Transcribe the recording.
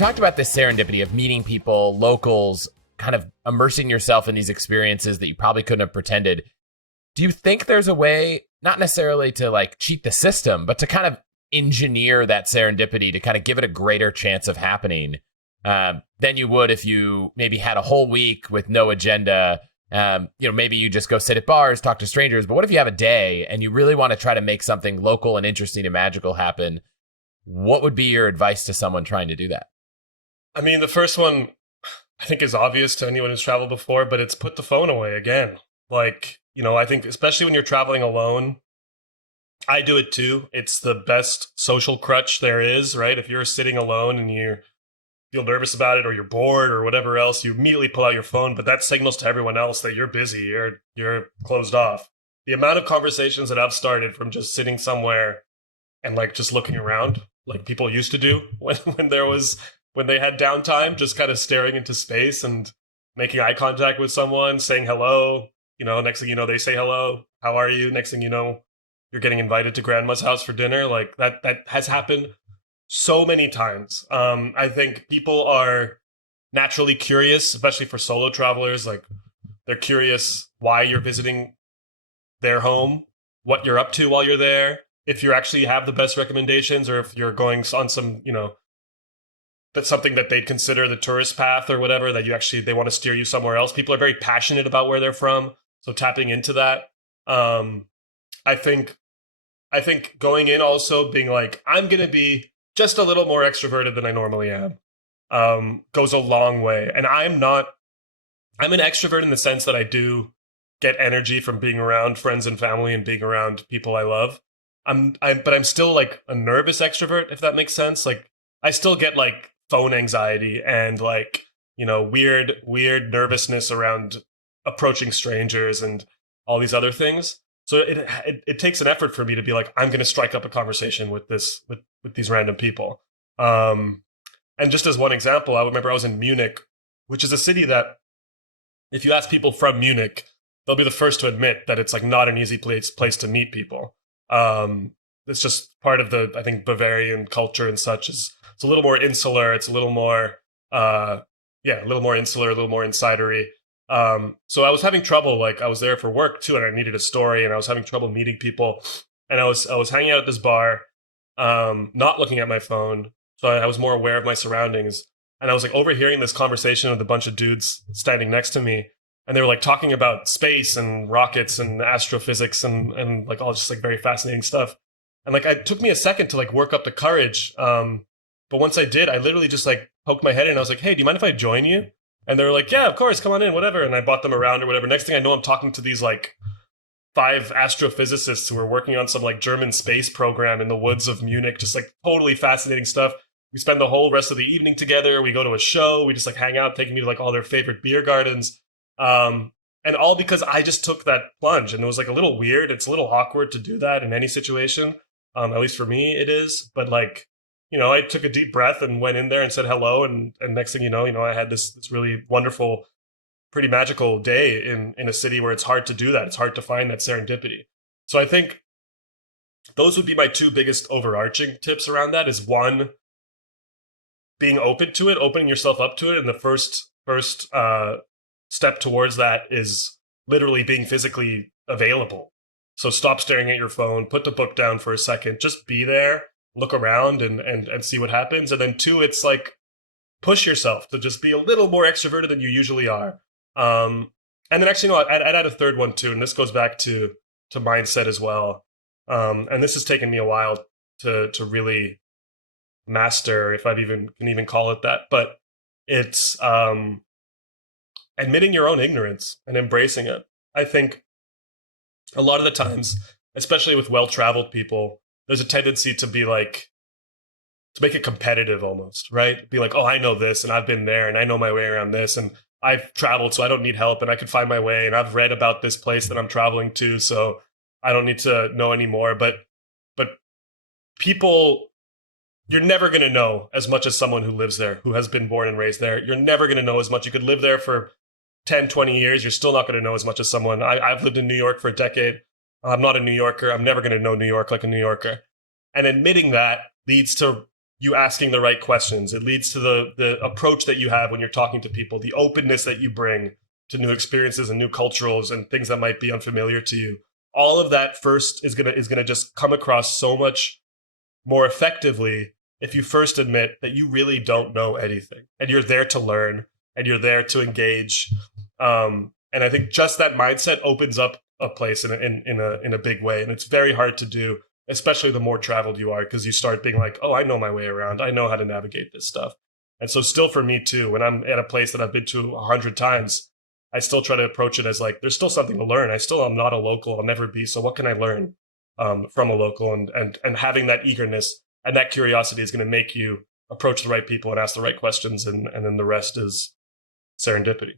talked about this serendipity of meeting people, locals, kind of immersing yourself in these experiences that you probably couldn't have pretended. Do you think there's a way, not necessarily to like cheat the system, but to kind of engineer that serendipity to kind of give it a greater chance of happening than you would if you maybe had a whole week with no agenda? Maybe you just go sit at bars, talk to strangers. But what if you have a day and you really want to try to make something local and interesting and magical happen? What would be your advice to someone trying to do that? I mean, the first one I think is obvious to anyone who's traveled before, but it's put the phone away again. I think especially when you're traveling alone, I do it too. It's the best social crutch there is, right? If you're sitting alone and you feel nervous about it or you're bored or whatever else, you immediately pull out your phone, but that signals to everyone else that you're busy, you're closed off. The amount of conversations that I've started from just sitting somewhere and like just looking around like people used to do when they had downtime, just kind of staring into space and making eye contact with someone, saying hello. Next thing you know, they say hello. How are you? Next thing you know, you're getting invited to grandma's house for dinner. Like that has happened so many times. I think people are naturally curious, especially for solo travelers. Like they're curious why you're visiting their home, what you're up to while you're there, if you actually have the best recommendations, or if you're going on some, that's something that they'd consider the tourist path or whatever, that they want to steer you somewhere else. People are very passionate about where they're from. So tapping into that. I think going in also being like, I'm going to be just a little more extroverted than I normally am, goes a long way. And I'm an extrovert in the sense that I do get energy from being around friends and family and being around people I love. But I'm still like a nervous extrovert, if that makes sense. Like I still get like phone anxiety and like, weird nervousness around approaching strangers and all these other things. So it takes an effort for me to be like, I'm going to strike up a conversation with these random people. And just as one example, I remember I was in Munich, which is a city that if you ask people from Munich, they'll be the first to admit that it's like not an easy place to meet people. It's just part of the, I think, Bavarian culture and such. It's a little more insular. It's a little more, a little more insular, a little more insidery. So I was having trouble, like I was there for work too, and I needed a story, and I was having trouble meeting people. And I was hanging out at this bar, not looking at my phone. So I was more aware of my surroundings. And I was like overhearing this conversation with a bunch of dudes standing next to me. And they were like talking about space and rockets and astrophysics and like all just like very fascinating stuff. And like it took me a second to like work up the courage. But once I did, I literally just like poked my head in. I was like, hey, do you mind if I join you? And they were like, yeah, of course, come on in, whatever. And I bought them around or whatever. Next thing I know, I'm talking to these like 5 astrophysicists who are working on some like German space program in the woods of Munich, just like totally fascinating stuff. We spend the whole rest of the evening together. We go to a show. We just like hang out, taking me to like all their favorite beer gardens. And all because I just took that plunge. And it was like a little weird. It's a little awkward to do that in any situation. At least for me, it is. But like, I took a deep breath and went in there and said hello. And next thing you know, I had this really wonderful, pretty magical day in a city where it's hard to do that. It's hard to find that serendipity. So I think those would be my 2 biggest overarching tips around that is 1, being open to it, opening yourself up to it. And the first step towards that is literally being physically available. So stop staring at your phone, put the book down for a second, just be there, look around and see what happens. And then 2, it's like push yourself to just be a little more extroverted than you usually are. And then actually, no, I'd add a 3rd one too. And this goes back to mindset as well. And this has taken me a while to really master, if can even call it that. But it's admitting your own ignorance and embracing it. I think a lot of the times, especially with well-traveled people, there's a tendency to be like, to make it competitive almost, right? Be like, oh, I know this and I've been there and I know my way around this and I've traveled so I don't need help and I can find my way and I've read about this place that I'm traveling to so I don't need to know anymore. But people, you're never going to know as much as someone who lives there, who has been born and raised there. You're never going to know as much. You could live there for 10, 20 years. You're still not going to know as much as someone. I've lived in New York for a decade. I'm not a New Yorker. I'm never going to know New York like a New Yorker. And admitting that leads to you asking the right questions. It leads to the approach that you have when you're talking to people, the openness that you bring to new experiences and new culturals and things that might be unfamiliar to you. All of that first is gonna just come across so much more effectively if you first admit that you really don't know anything and you're there to learn and you're there to engage. And I think just that mindset opens up a place in a big way, and it's very hard to do, especially the more traveled you are, because you start being like, oh, I know my way around. I know how to navigate this stuff. And so still for me too, when I'm at a place that I've been to 100 times, I still try to approach it as like, there's still something to learn. I still am not a local. I'll never be. So what can I learn from a local? And having that eagerness and that curiosity is going to make you approach the right people and ask the right questions. And then the rest is serendipity.